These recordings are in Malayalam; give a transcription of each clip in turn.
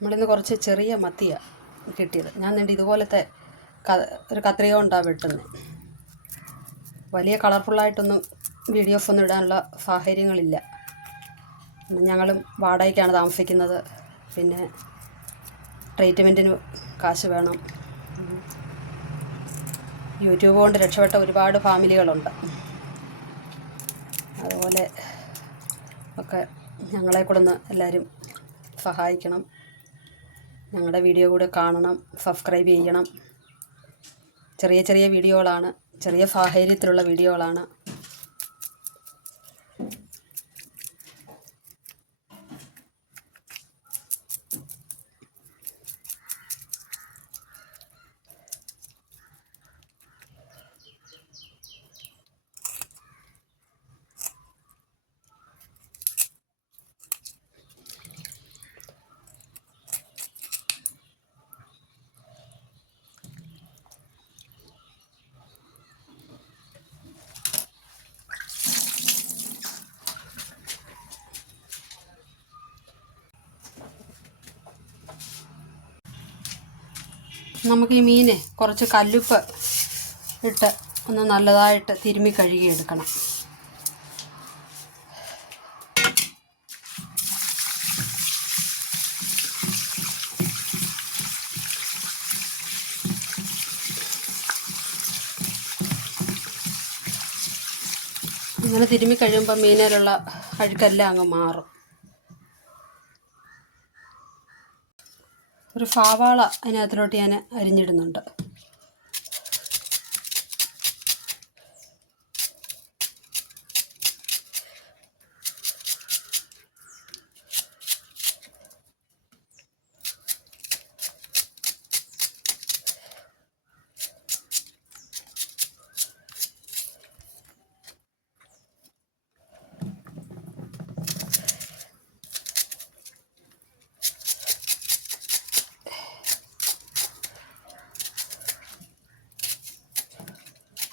നമ്മളിന്ന് കുറച്ച് ചെറിയ മത്തിയ കിട്ടിയത്. ഞാൻ നിന്റെ ഇതുപോലത്തെ ഒരു കത്രിക കൊണ്ടാണ് വെട്ടുന്നത് വലിയ കളർഫുള്ളായിട്ടൊന്നും വീഡിയോസ് ഒന്നും ഇടാനുള്ള സാഹചര്യങ്ങളില്ല. ഞങ്ങളും വാടകയ്ക്കാണ് താമസിക്കുന്നത്. പിന്നെ ട്രീറ്റ്മെന്റിന് കാശ് വേണം. യൂട്യൂബ് കൊണ്ട് രക്ഷപ്പെട്ട ഒരുപാട് ഫാമിലികളുണ്ട്. അതുപോലെ ഒക്കെ ഞങ്ങളെ കൂടെ ഒന്ന് എല്ലാവരും സഹായിക്കണം. ഞങ്ങളുടെ വീഡിയോ കൂടെ കാണണം സബ്സ്ക്രൈബ് ചെയ്യണം. ചെറിയ ചെറിയ വീഡിയോകളാണ് ചെറിയ സാഹചര്യത്തിലുള്ള വീഡിയോകളാണ്. നമുക്ക് ഈ മീനെ കുറച്ച് കല്ലുപ്പ് ഇട്ട് ഒന്ന് നല്ലതായിട്ട് തിരുമ്മി കഴുകിയെടുക്കണം അങ്ങനെ തിരുമ്മി കഴിയുമ്പോൾ മീനിലുള്ള അഴുക്കെല്ലാം അങ്ങ് മാറും. ഒരു ഫാവാള അതിനകത്തിലോട്ട് ഞാൻ അരിഞ്ഞിടുന്നുണ്ട്.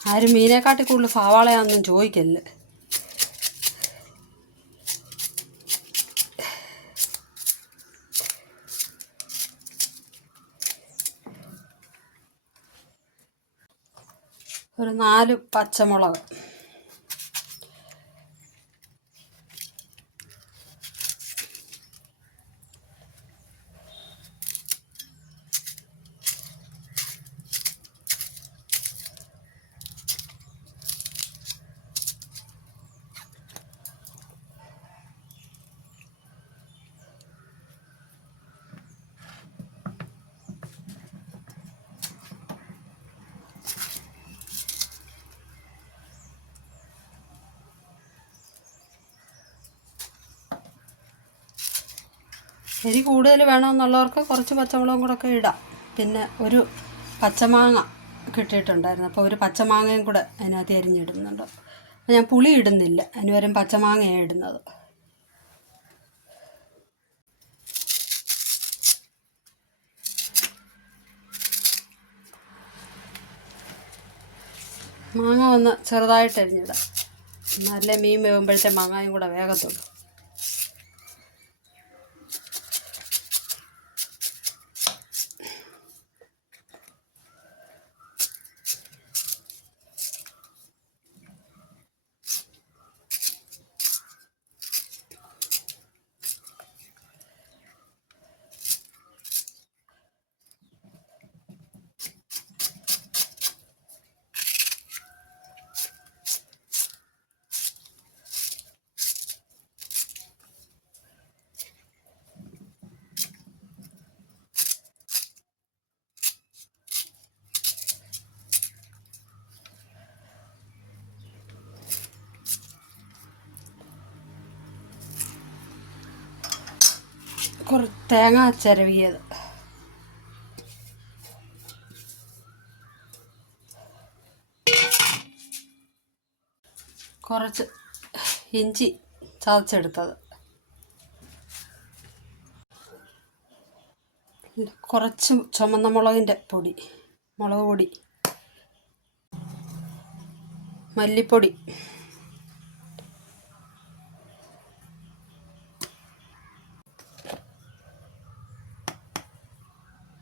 ആരും മീനെക്കാട്ടി കൂടുതൽ സവാളയാണെന്നും ചോദിക്കല്ല് ഒരു നാല് പച്ചമുളക്. എരി കൂടുതൽ വേണമെന്നുള്ളവർക്ക് കുറച്ച് പച്ചമുളകും കൂടെ ഒക്കെ ഇടാം. പിന്നെ ഒരു പച്ചമാങ്ങ കിട്ടിയിട്ടുണ്ടായിരുന്നു. അപ്പോൾ ഒരു പച്ചമാങ്ങയും കൂടെ അതിനകത്ത് എരിഞ്ഞിടുന്നുണ്ട് അപ്പോൾ ഞാൻ പുളി ഇടുന്നില്ല. അതിന് പകരം പച്ചമാങ്ങയാണ് ഇടുന്നത്. മാങ്ങ ഒന്ന് ചെറുതായിട്ട് എരിഞ്ഞിടാം നല്ല മീൻ വേകുമ്പോഴത്തെ മാങ്ങയും കൂടെ വേഗത്തുള്ളൂ കുറച്ച് തേങ്ങ ചിരവിയത്. കുറച്ച് ഇഞ്ചി ചതച്ചെടുത്തത്. കുറച്ച് ചുമന്ന മുളകിന്റെ പൊടി മുളക് പൊടി മല്ലിപ്പൊടി.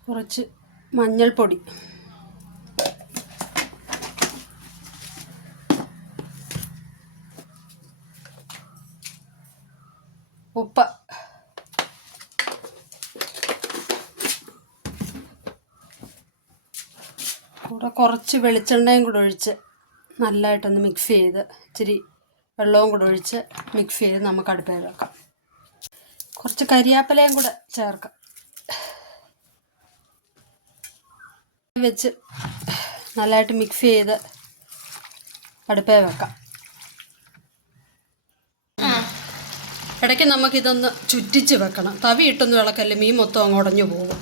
കുറച്ച് മഞ്ഞൾപ്പൊടി. ഉപ്പ്. കൂടെ കുറച്ച് വെളിച്ചെണ്ണയും കൂടെ ഒഴിച്ച് നല്ലതായിട്ടൊന്ന് മിക്സ് ചെയ്ത് ഇച്ചിരി വെള്ളവും കൂടെ ഒഴിച്ച് മിക്സ് ചെയ്ത് നമുക്ക് അടുപ്പേൽ വെക്കാം. കുറച്ച് കരിയാപ്പിലയും കൂടെ ചേർക്കാം. വെച്ച് നല്ലതായിട്ട് മിക്സ് ചെയ്ത് അടുപ്പേ വെക്കാം. ഇടയ്ക്ക് നമുക്കിതൊന്ന് ചുറ്റിച്ച് വെക്കണം. തവി ഇട്ടൊന്ന് വിളക്കല്ലേ മീൻ മൊത്തം അങ്ങ് ഉടഞ്ഞു പോകും.